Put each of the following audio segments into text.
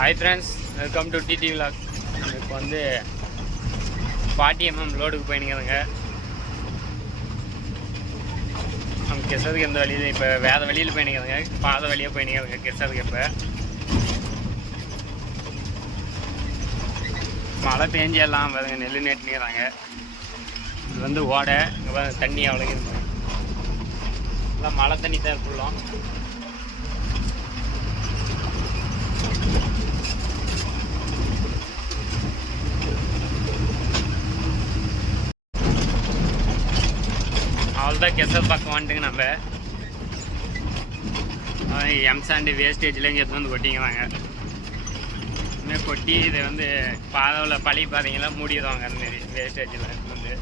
Hi friends, welcome to TT Vlog. இப்போ வந்து 40mm லோடுக்கு போயினுங்கிறதுங்க. நம்ம கெசதுக்கு எந்த வழியில் இப்போ வேறு வழியில் போயினுங்கிறதுங்க, பாதை வழியாக போயினுங்கிறதுங்க கெசதுக்கு. இப்போ மழை பெஞ்சு எல்லாம் பாருங்க, நெல் நட்டுங்கிறாங்க. இது வந்து ஓடை, இங்கே தண்ணி அவ்வளோ இருக்கும். இல்லை மழை தண்ணி தான் ஃபுல்லும். அவ்வளோதான் கெசர் பக்கம் வந்துட்டுங்க. நம்ம எம்சாண்டு வேஸ்டேஜில் இங்கே எடுத்து வந்து கொட்டிங்கிறாங்க. இன்னும் கொட்டி இதை வந்து பாதையில் பழைய பாதைங்கெல்லாம் மூடிடுவாங்க. அந்தமாரி வேஸ்டேஜில் வந்து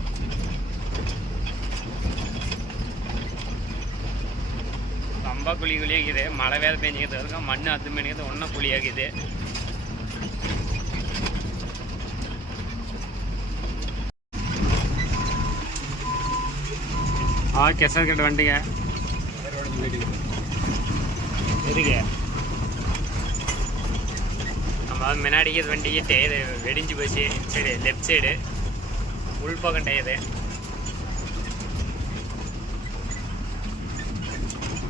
ரொம்ப குழியாகுது. மழை வேலை பெஞ்சிக்கிறது இருக்கும், மண் அத்து மணிக்கிறது ஒன்றும் குழியாகுது. கெசர் கட்டு வந்துட்டுங்க. எதுக்கு நம்ம முன்னாடி வண்டிக்கு டயரு வெடிஞ்சு போச்சு. சரி, லெஃப்ட் சைடு உள்பக்கம் டயரு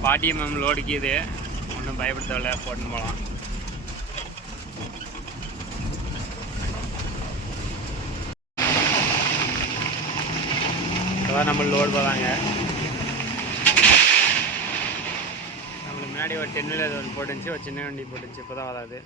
40mm லோடுக்கு. இது ஒன்றும் பயப்படுத்தவில்லை, போட்டுன்னு போகலாம். அதான் நம்ம லோடு போதாங்க. நம்மளுக்கு முன்னாடி ஒரு 10 வீலர் ஒன்று போட்டுருந்துச்சு, ஒரு சின்ன வண்டி போட்டுருந்துச்சு. இப்போ தான் வராது.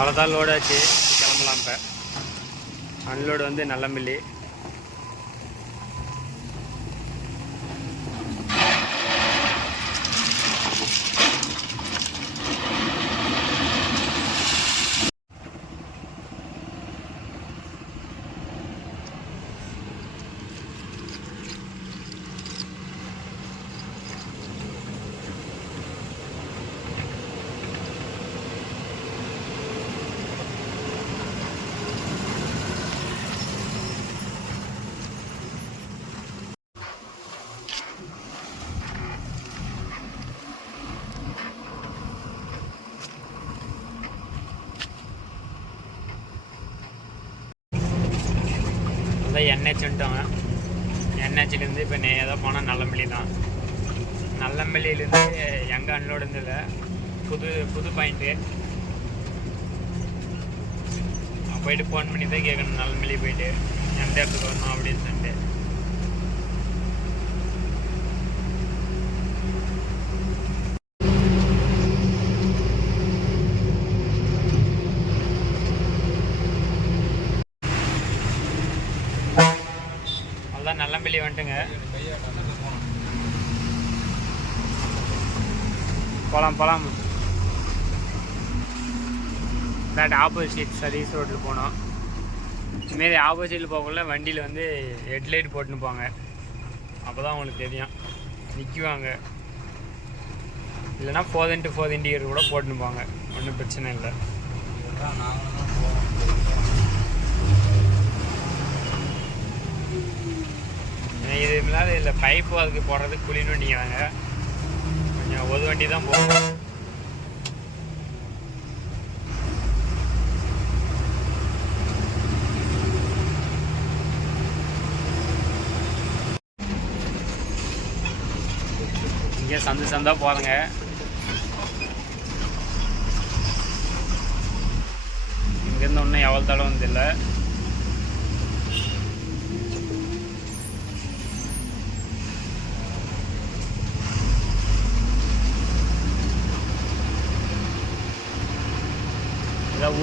அவ்வளோதான் லோடு ஆச்சு, கிளம்பலாம். இப்போ அன்லோடு வந்து நல்லம்பிள்ளி. என்ஹெச் வந்துட்டோங்க. என்ஹெச்லேருந்து இப்போ நேராக போனால் நல்லம்பள்ளி தான். நல்லம்பள்ளியிலேருந்து எங்கே அன்லோடு இருந்ததில்லை, புது பாயிண்ட்டு. போயிட்டு ஃபோன் பண்ணி தான் கேட்கணும், நல்லம்பள்ளி போயிட்டு எந்த இடத்துக்கு வரணும் அப்படின்னு சொல்லிட்டு. நல்லம்பள்ளி வந்துட்டுங்க. போகலாம். இதாட்டு ஆப்போசிட் சர்வீஸ் ரோட்டில் போனோம். இதுமாரி ஆப்போசிட்டில் போகக்குள்ள வண்டியில் வந்து ஹெட்லைட் போட்டுன்னு போங்க. அப்போ தான் உங்களுக்கு தெரியும், நிற்குவாங்க. இல்லைன்னா 4x4 இண்டிகேட்டர் கூட போட்டுன்னு போங்க, ஒன்றும் பிரச்சனை இல்லை. இது இல்லாத இதில் பைப்பு அதுக்கு போடுறதுக்கு குளிர் வண்டிங்கிறாங்க. கொஞ்சம் ஒரு வண்டி தான் போகும். இங்கே சந்தா போதுங்க. இங்கேருந்து ஒன்றும் எவ்வளோ தளம் வந்து இல்லை.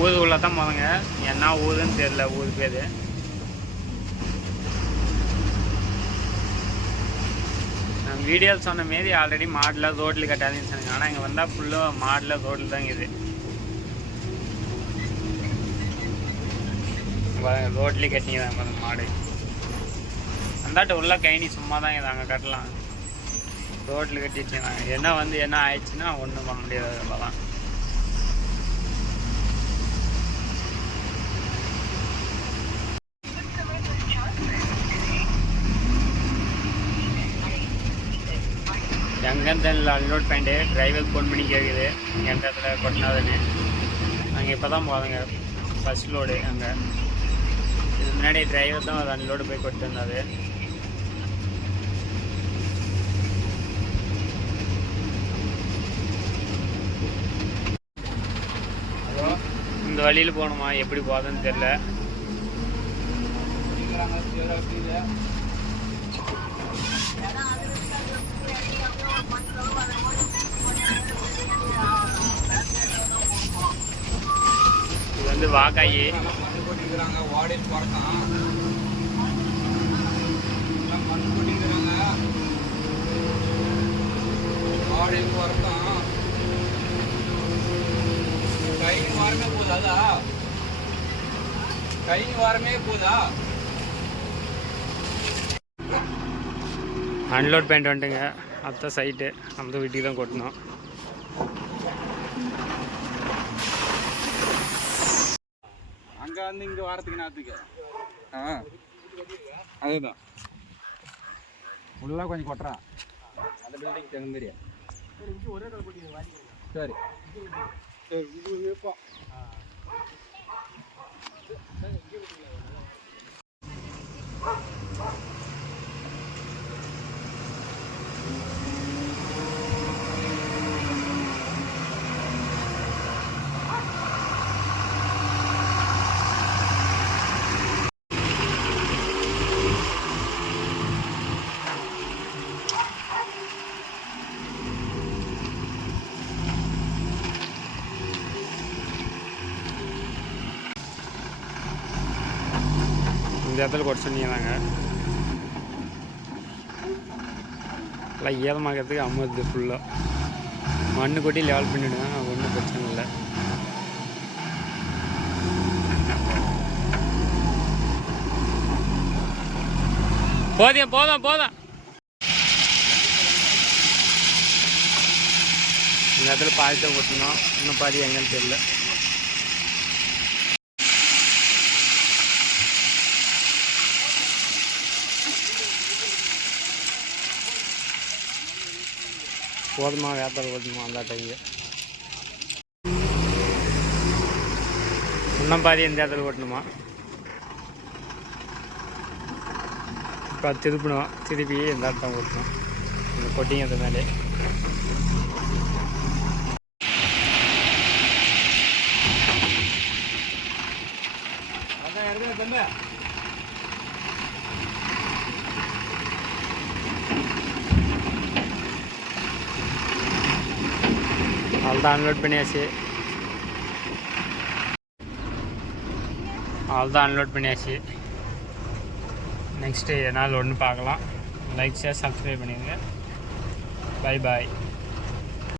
ஊது உள்ள தான் போதுங்க, என்ன ஊதுன்னு தெரியல ஊது பேர். நான் வீடியோவில் சொன்ன மாரி ஆல்ரெடி மாடில் ரோட்டில் கட்டாதுன்னு சொன்னாங்க. ஆனால் இங்கே வந்தால் ஃபுல்லாக மாடில் ரோட்டில் தான் இருக்குது. ரோட்லேயே கட்டிங்கிறாங்க மாடு. அந்தாட்ட உள்ள கைனி சும்மா தான் இது அங்கே கட்டலாம். ரோட்டில் கட்டி வச்சுருந்தாங்க. என்ன ஆயிடுச்சுன்னா ஒன்றும் பண்ண முடியாது. அவ்வளோதான். எங்கேன்னு தெரியல. அன்லோட் பண்ணிட்டு டிரைவர் ஃபோன் பண்ணி கேட்குது எந்த இடத்துல கொட்டினாதுன்னு. நாங்கள் இப்போ தான் போகிறோங்க ஃபஸ்ட் லோடு. அங்கே இது முன்னாடி டிரைவர் தான் ஒரு அன்லோடு போய் கொட்டு வந்தாது. இந்த வழியில் போகணுமா, எப்படி போகுதுன்னு தெரில. இது வந்து வாக்காயி அன்லோட் பண்ணிட்டு வந்துட்டுங்க. அடுத்த சைட்டு அந்த வீட்டுக்கு தான் கொட்டணும். அங்கே வந்து இங்கே வாரத்துக்கு நேரத்துக்கு அதுதான் உள்ளே கொஞ்சம் கொட்டுறான் அந்த பில்டிங் தகுந்த மாதிரியா. சரி சரி உங்களுக்கு இருப்போம். இந்த இடத்துல கொட்ட சொன்னீங்கன்னாங்க எல்லாம் ஈரமாக்கிறதுக்கு அமருது. ஃபுல்லாக மண்ணு கொட்டி லெவல் பண்ணிவிடுவேன், ஒன்றும் பிரச்சனை இல்லை. போதும் இந்த இடத்துல பாதித்த கொட்டணும். இன்னும் பாதி எங்கன்னு தெரியல. போதுமா வேத்தால் ஓட்டணுமா அந்த டைங்க. இன்னும் பாதி எந்த இடத்துல ஓட்டணுமா. இப்போ திருப்பணும், திருப்பி இந்த இடத்தான் ஓட்டணும். இந்த கொட்டிங்க அது மேலே. அவ்வளோதான் அன்லோட் பண்ணியாச்சு. நெக்ஸ்ட்டு என்னால் ஒன்று பார்க்கலாம். லைக் ஷேர் சப்ஸ்கிரைப் பண்ணிடுங்க. Bye bye.